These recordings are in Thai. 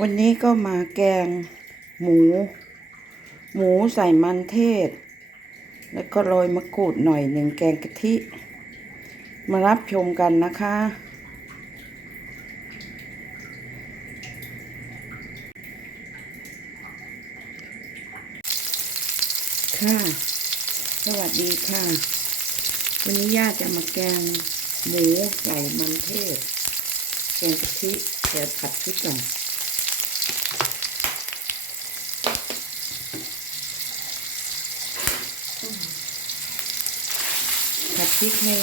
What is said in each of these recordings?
วันนี้ก็มาแกงหมู หมูใส่มันเทศ แล้วก็โรยมะกรูดหน่อยหนึ่งแกงกะทิ มารับชมกันนะคะ ค่ะ สวัสดีค่ะ วันนี้ย่าจะมาแกงหมูใส่มันเทศ แกงกะทิเดี๋ยวผัดพริกก่อน พริกให้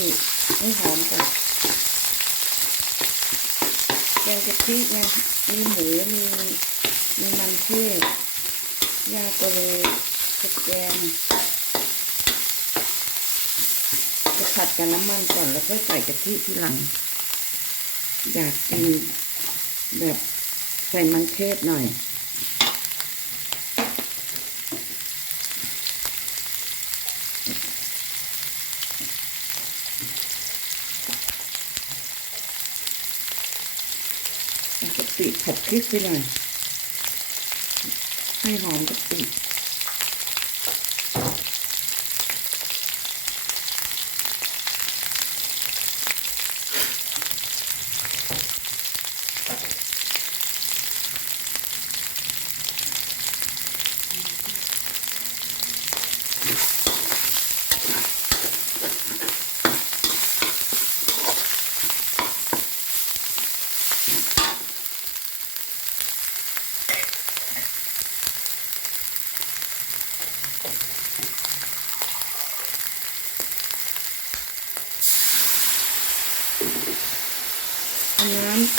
ให้หอมก่อนแกงกะทิไงมีหมูมีมีมันเทศย่าก็เลยจะแกงจะผัดกับน้ำมันก่อนแล้วก็ใส่กะทิทีหลัง อยากกินแบบใส่มันเทศหน่อย กติผัดพริกไปหน่อยให้หอมกะปิ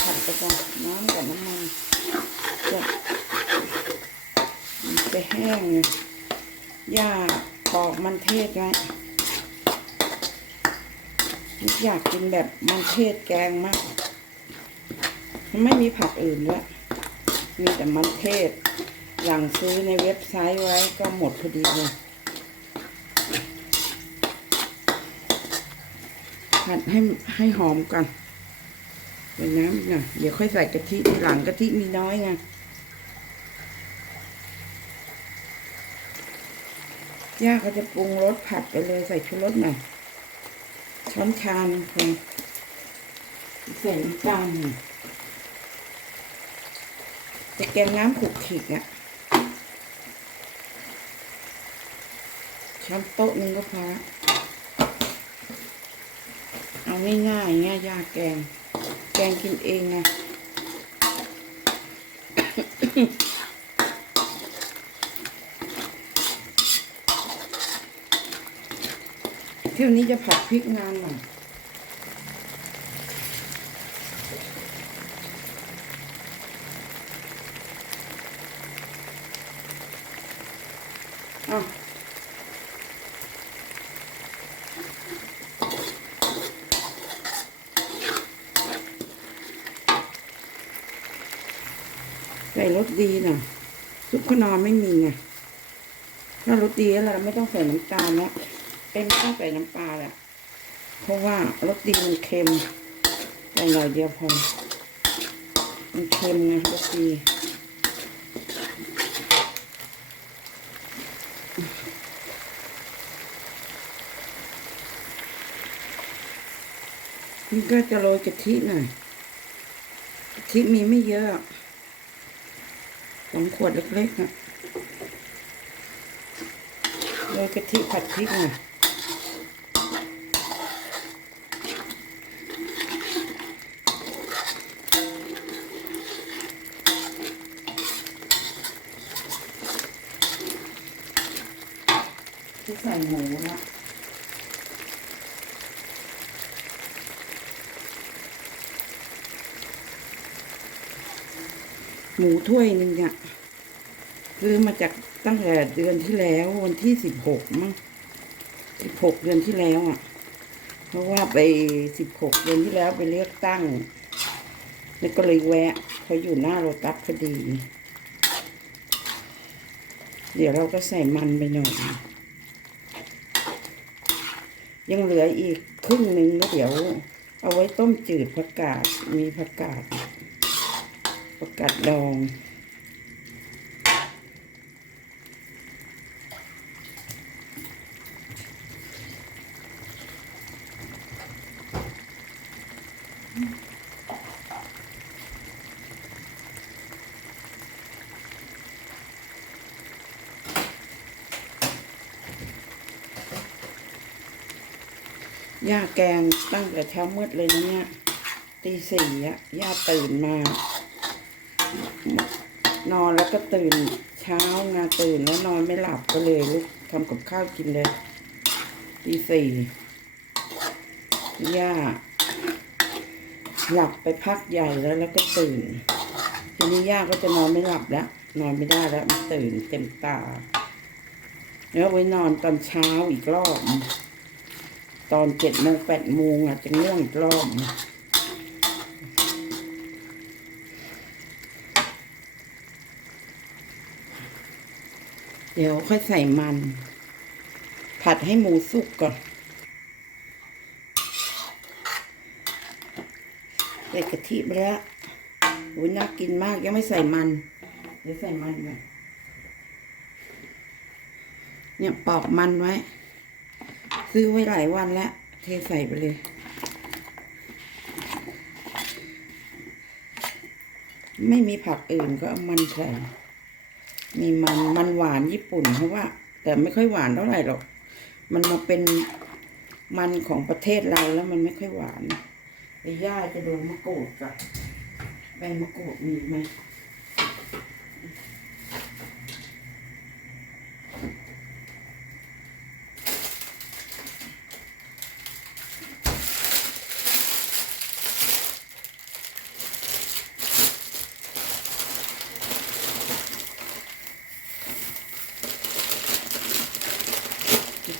ผัดไปก่อนน้ำกับน้ำมันจะจะแห้งไงย่าปอกมันเทศไว้อยากกินแบบมันเทศแกงมาก มันไม่มีผักอื่นด้วยมีแต่มันเทศอย่างซื้อในเว็บไซต์ไว้ก็หมดพอดีเลยผัดให้ให้หอมก่อน เดี๋ยวน้ำอีกหน่อยเดี๋ยวค่อยใส่กะทิทีหลังกะทิมีน้อยไงย่าก็จะปรุงรสผัดไปเลยใส่ชูรสหน่อยช้อนชาหนงพอใส่น้ำตาลหน่อยจะแกงน้ำขลุกขลิกอะ่ะช้อนโต๊ะหนึงก็พอเอาง่ายๆง่ายยากแกง แกงกินเองไงเที่ยวนี้จะผัดพริกนานหน่อยอ้า ใส่รสดีหน่อยซุปขนอนไม่มีไงถ้ารสดีแล้วเราไม่ต้องใส่น้ำตาลแล้วเอ็มต้องใส่น้ำปลาแหละเพราะว่ารสดีมันเค็มใส่หน่อยเดียวพอมันเค็มไงรสดีนี่ก็จะโรยกะทิหน่อยกะทิมีไม่เยอะ องขวดเล็กๆนะโรยกะทิผัดพริกหน่อยที่ใส่หมูละ หมูถ้วยหนึ่งอะซื้อมาจากตั้งแต่เดือนที่แล้ววันที่สิบหกมั้งสิบหกเดือนที่แล้วอะเพราะว่าไปสิบหกเดือนที่แล้วไปเลือกตั้ง แล้วก็เลยแวะเขาอยู่หน้าโรตัสพอดี เดี๋ยวเราก็ใส่มันไปหน่อยยังเหลืออีกครึ่งหนึ่งแล้วเดี๋ยว เอาไว้ต้มจืดผักกาดมีผักกาด ประกาศดองย่าแกงตั้งแต่เช้ามืดเลยนะเนี่ยตีสี่อะย่าตื่นมา นอนแล้วก็ตื่นเช้างานตื่นแล้วนอนไม่หลับก็เลยลุกทำกับข้าวกินเลยตีสี่ย่าหลับไปพักใหญ่แล้วแล้วก็ตื่น ทีนี้ย่าก็จะนอนไม่หลับแล้วนอนไม่ได้แล้วมันตื่นเต็มตา แล้วไว้นอนตอนเช้าอีกรอบ ตอนเจ็ดโมงแปดโมงอะจะง่วงอีกรอบ เดี๋ยวค่อยใส่มัน ผัดให้หมูสุกก่อน ใส่กะทิไปแล้วโอ้ยน่ากินมากยังไม่ใส่มัน เดี๋ยวใส่มันก่อนเนี่ยปอกมันไว้ ซื้อไว้หลายวันแล้ว เทใส่ไปเลยไม่มีผักอื่นก็เอามันใส่ มีมันมันหวานญี่ปุ่นเพราะว่า แต่ไม่ค่อยหวานเท่าไหร่หรอก มันมาเป็นมันของประเทศเราแล้วมันไม่ค่อยหวานไอ้ย่าจะดูมะกรูดกับใบมะกรูดมีไหม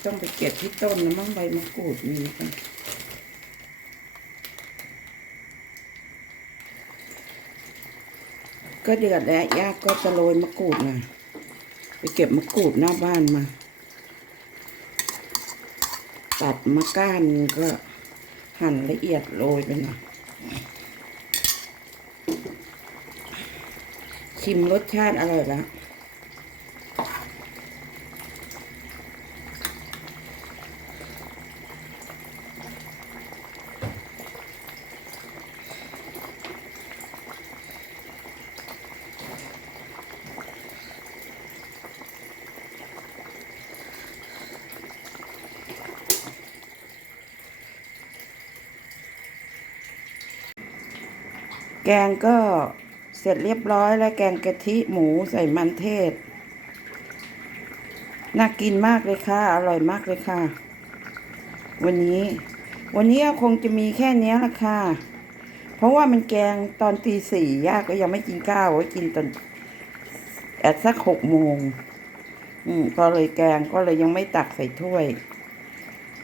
ต้องไปเก็บที่ต้นแล้วมั้งใบมะกรูดมีกันก็เดือดแล้วยากก็จะโรยมะกรูดมาไปเก็บมะกรูดหน้าบ้านมา ตัดมะก้านก็หั่นละเอียดโรยไปหน่อยชิมรสชาติอร่อยแล้ว แกงก็เสร็จเรียบร้อยแล้วแกงกะทิหมูใส่มันเทศ น่ากินมากเลยค่ะ อร่อยมากเลยค่ะ วันนี้ วันนี้คงจะมีแค่นี้ละค่ะ เพราะว่ามันแกงตอนตีสี่ย่าก็ยังไม่กินข้าวไว้กินตอนแอดสักหกโมงอืมก็เลยแกงก็เลยยังไม่ตักใส่ถ้วย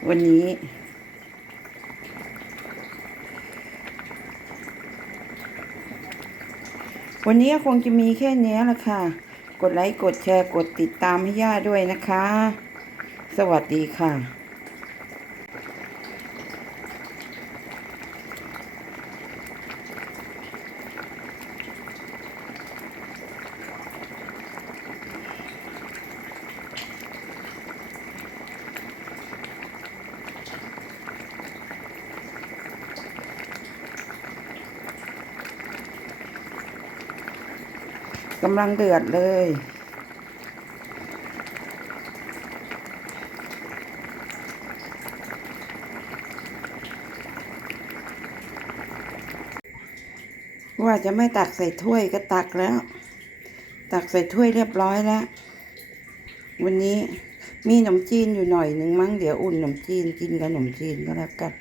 วันนี้ วันนี้คงจะมีแค่นี้แหละค่ะ กดไลค์ กดแชร์ กดติดตามให้ย่าด้วยนะคะ สวัสดีค่ะ กำลังเดือดเลย ว่าจะไม่ตักใส่ถ้วยก็ตักแล้ว ตักใส่ถ้วยเรียบร้อยแล้ว วันนี้มีขนมจีนอยู่หน่อยหนึ่งมั้งเดี๋ยวอุ่นขนมจีนกินกับขนมจีนก็แล้วกัน